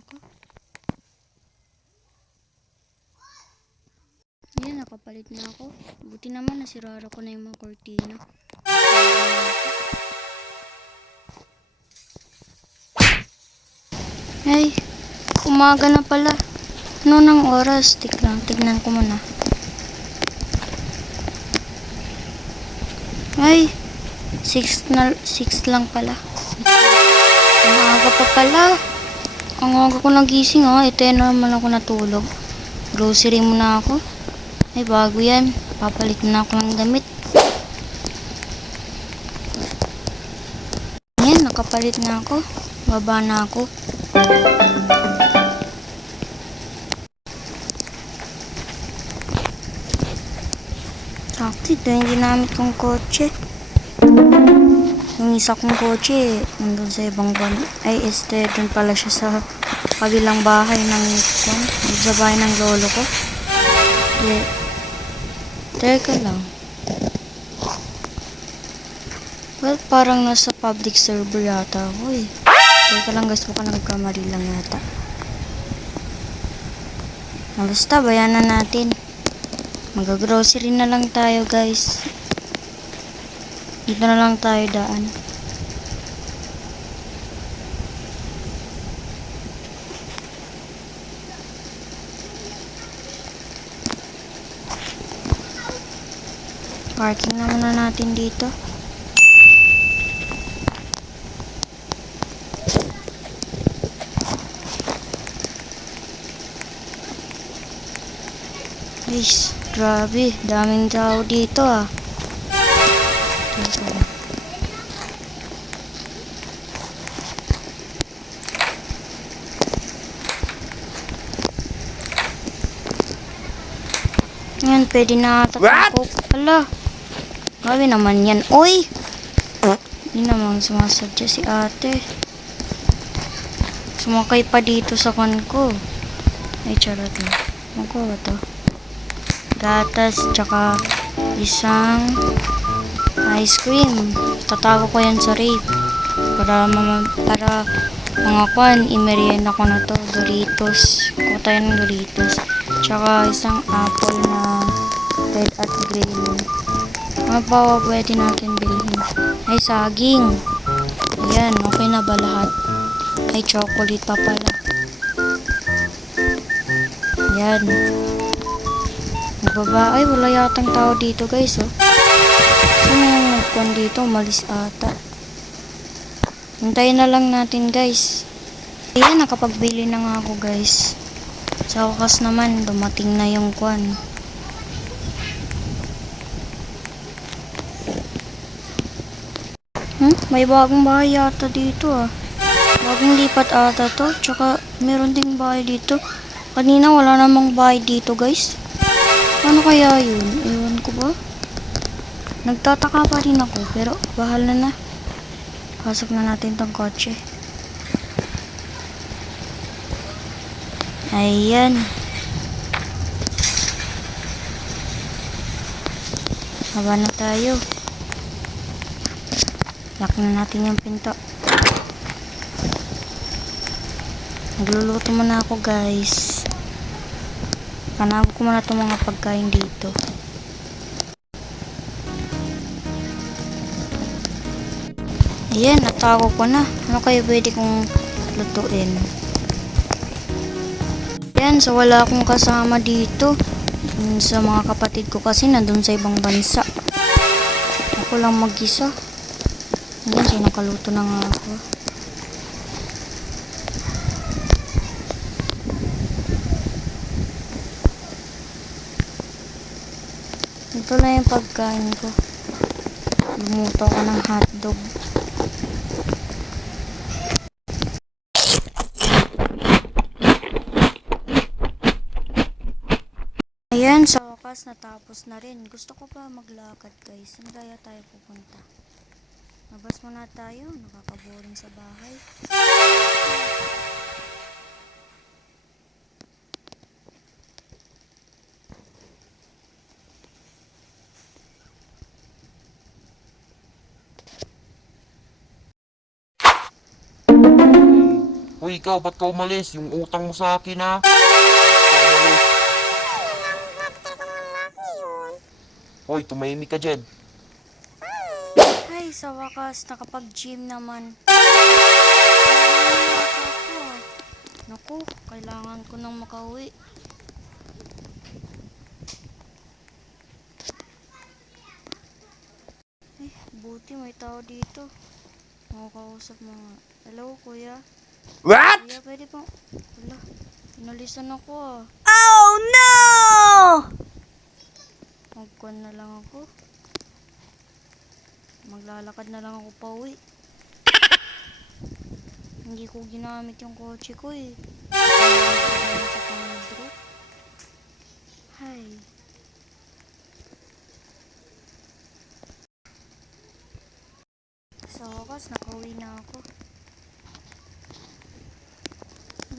ako. Ayan, nakapalit na ako. Buti naman nasirara ko na yung mga kortina. Ay, umaga na pala. Ano ng oras? Tignan ko muna. Ay, 6 lang pala. Umaga pa pala. Ang aga ko nagising ha. Ito yan naman ako natulog. Grocery muna ako. Ay, bago yan. Papalit na ako ng damit. Ayan, nakapalit na ako. Baba na ako. Sakto, ito yung ginamit kong kotse. Yung isa kong kotse, nandun sa ibang ay, dun pala siya sa kabilang bahay ng sa bahay ng lolo ko. Teka lang. Well, parang nasa public server yata ako eh. Teka lang guys, baka nagkamali lang yata. Basta, bayanan natin. Mag-grocery na lang tayo guys. Dito na lang tayo daan. Parking na muna natin dito. Guys, grabe, daming tao dito ah. Yan, pwede na ata ako. Hala, grabe naman yan. Oy! Hindi naman sumasadya si ate. Sumakay pa dito sa kan ko. Ay, charot lang. Magko ba to? Gatas, tsaka isang ice cream. Tatago ko yan sa rave. Para mga kwan, imerienda ko na to. Doritos. Kuha tayo ng Doritos. Tsaka isang apple na red at green. Ano pa pwede natin bilhin? Ay, saging. Ayan, okay na ba lahat? Ay, chocolate pa pala. Ayan. Nagbaba. Ay, wala yatang tao dito guys, oh. Saan yung nagpuan dito? Umalis ata. Hintayin na lang natin guys. Ayan, nakapagbili na nga ako guys. Sa wakas naman, dumating na yung kwan. May bagong bahay yata dito ah. Bagong lipat ata to. Tsaka meron ding bahay dito. Kanina wala namang bahay dito guys. Ano kaya yun? Ewan ko ba? Nagtataka pa rin ako. Pero bahala na. Pasok na natin tong kotse. Ayan. Haba na tayo. Lock na natin yung pinto. Nagluluto muna ako guys. Panabog ko muna itong mga pagkain dito. Ayan, natago ko na. Ano kayo pwede kong lutuin? Ayan, so wala akong kasama dito. Sa mga kapatid ko kasi nandun sa ibang bansa. Ako lang mag-isa. Ayan, so nakaluto na nga ako. Ito na yung pagkain ko. Lumuto ako ng hotdog. Ayan, sa wakas natapos na rin. Gusto ko pa maglakad guys. Saan kaya tayo pupunta? Labas muna tayo. Nakakaboring sa bahay. Uy, Uy, ikaw, ba't ka umalis? Yung utang mo sa akin, ha? Ba't ka umalis? Hoy, tumahimik ka dyan. Ay, sa wakas, nakapag-gym naman. Ako. Naku, kailangan ko nang makauwi. Buti may tao dito. Makakausap mo nga. Hello, kuya. What? Kuya, pwede pong... Wala, inalisan ako ah. Oh no! Magkuhan na lang ako. Maglalakad na lang ako pa uwi. Hindi ko ginamit yung kotse ko eh. Sa pang-drop. Hay. Sa wakas, nakauwi na ako.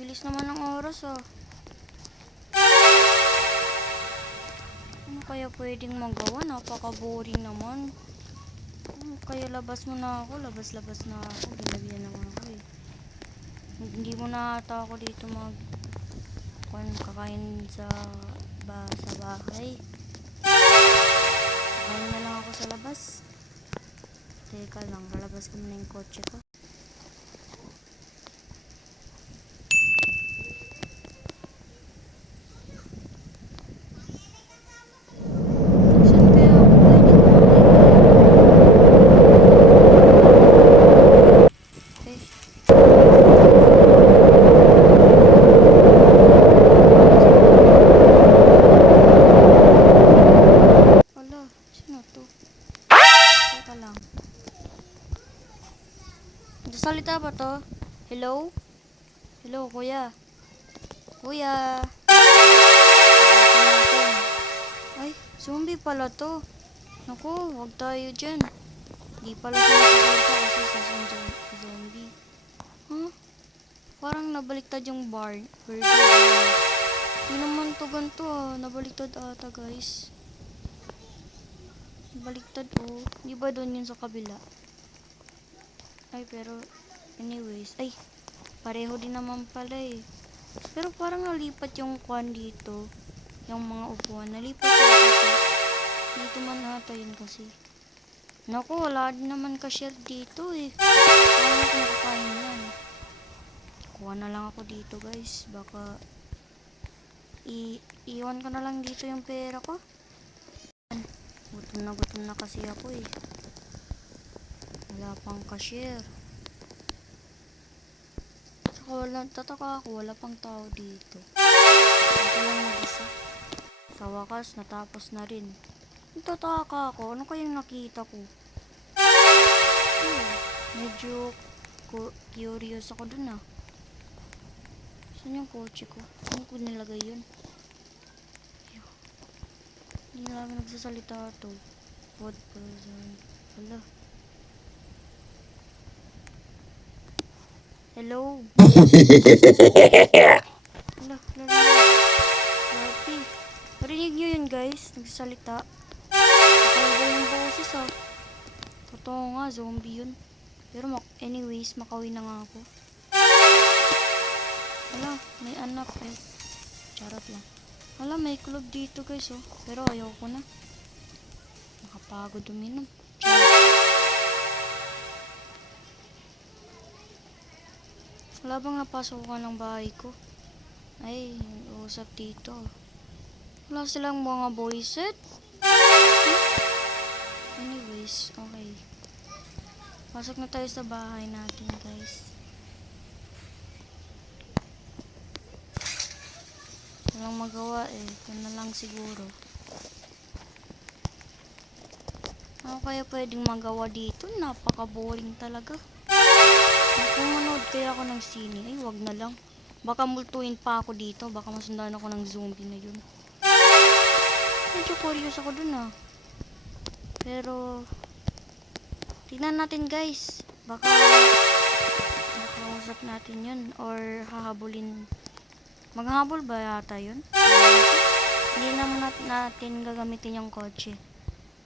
Bilis naman ng oras ah. Ano kaya pwedeng magawa? Napaka-boring naman. Kaya labas mo na ako. Labas-labas na ako. Binabihan naman ako eh. Hindi mo na ata ako dito kakain sa bahay. Kakain na lang ako sa labas. Teka lang, lalabas ko muna yung kotse ko. Saan kaya ako pwede kumain? Wala, sino to? Teka lang. Salita ba to? Hello? Hello, kuya. Kuya. Ay, zombie pala to. Naku, wag tayo dyan. Di pala sinasasalita kasi sa zombie. Huh? Parang nabaliktad yung burger. Di naman to ganito ah. Nabaliktad ata guys. Nabaliktad oh. Di ba doon yun sa kabila? Ay, pero anyways. Ay, pareho din naman pala eh. Pero parang nalipat yung kwan dito. Yung mga upuan. Nalipat dito. Dito man ata yun kasi. Naku, wala din naman cashier dito eh. Paano ko nakakain yan? Kuha na lang ako dito guys. Baka iwan ko na lang dito yung pera ko. Gutom na kasi ako eh. Wala pang cashier. Tataka ako, wala pang tao dito. Ito lang mag-isa. Sa wakas, natapos na rin. Tataka ako, ano kayang nakita ko? Medyo curious ako dun ah. Saan yung kotse ko? Saan ko nilagay yun? Hindi na lang nagsasalita to. Food person. Hala. Hello? Hala, Happy. Marinig nyo yun guys, nagsasalita. Kakaiba yung boses ah. Totoo nga, zombie yun. Pero anyways, makauwi na nga ako. Hala, may anak eh. Charot lang. Hala, may club dito guys oh. Pero ayoko na. Nakapagod uminom. Wala bang napasukan ng bahay ko? Ay, usap dito. Wala silang mga boyset. Anyways, okay. Pasok na tayo sa bahay natin guys. Walang magawa eh. Ito na lang siguro. Ano kaya pwedeng magawa dito? Napaka-boring talaga. Kung manood kaya ako ng sine, ay wag na lang. Baka multuin pa ako dito. Baka masundan ako ng zombie na yun. Medyo curious ako dun ah. Pero tingnan natin guys. Baka makausap natin yun. Or hahabulin. Maghahabol ba yata yun? Hindi naman natin gagamitin yung kotse.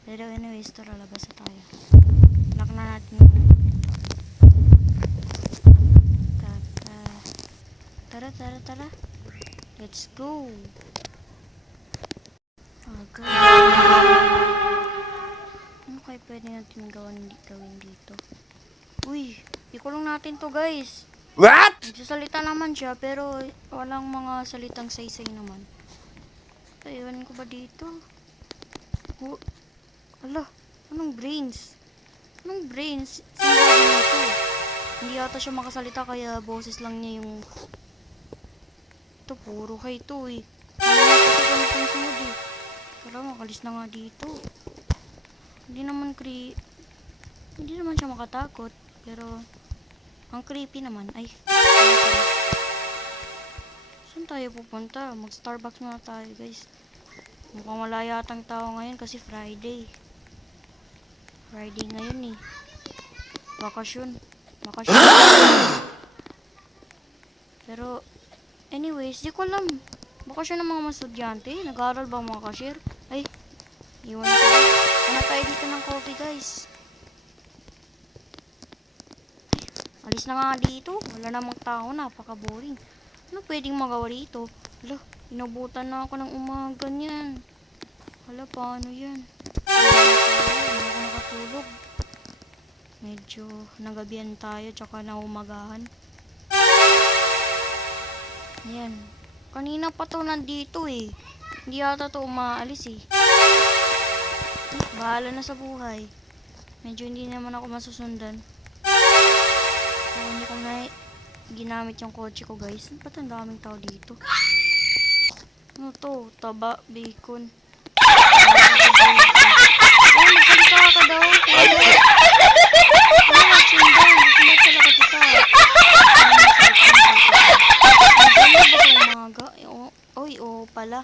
Pero anyways, tara, labas na tayo. Lock na natin yung Tara, tara, tara. Let's go. Agad. Ano kayo pwede natin gawin dito? Uy, ikulong natin to guys. What? Nagsasalita naman siya pero walang mga salitang saysay naman. Ayun ko ba dito? Oh, ala, anong brains? Anong brains? Sinabi nito. Hindi yata siya makasalita kaya boses lang niya yung... Ito, puro kay to eh. Ano na pati ganitong sunod eh. Tara, makalis na nga dito. Hindi naman siya makatakot. Pero, ang creepy naman. Ay, saan tayo pupunta? Mag-Starbucks muna tayo guys. Mukhang wala yatang tao ngayon kasi Friday. Friday ngayon eh. Bakasyon. Pero, anyways, di ko alam. Bakasyon ng mga estudyante. Nag-aaral ba ang mga cashier? Ay, iwan ko. Ano tayo dito ng coffee guys? Ay, alis na nga dito. Wala namang tao. Napaka-boring. Ano pwedeng magawa dito? Hala, inabutan na ako ng umaga niyan. Hala, paano yan? Hindi ako nakatulog. Medyo nagabihan tayo tsaka naumagahan. Yan. Kanina pa to nandito eh. Hindi yata to umaalis eh. Bahala na sa buhay. Medyo hindi naman ako masusundan. So, hindi ko na ginamit yung kotse ko guys. Ba't ang daming tao dito? Ano to? Taba, bacon. Oh, magsalita ka daw. Ano, magsundan. Sundan talaga kita. Ano ba sa umaga? Oy, oo pala.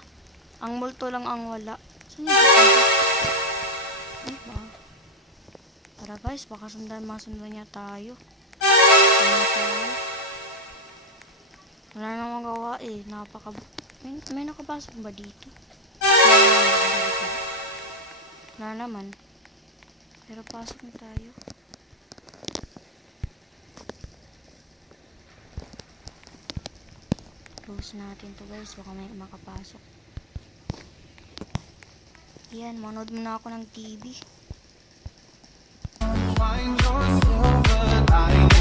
Ang multo lang ang wala. Saan yung pupunta? Ay ba? Tara guys, baka masundan niya tayo. Wala namang gawa eh. May nakapasok ba dito? Wala naman. Pero pasok na tayo. Close natin to guys. Baka may makapasok. Yan, manood muna ako ng TV. Find your silver lining.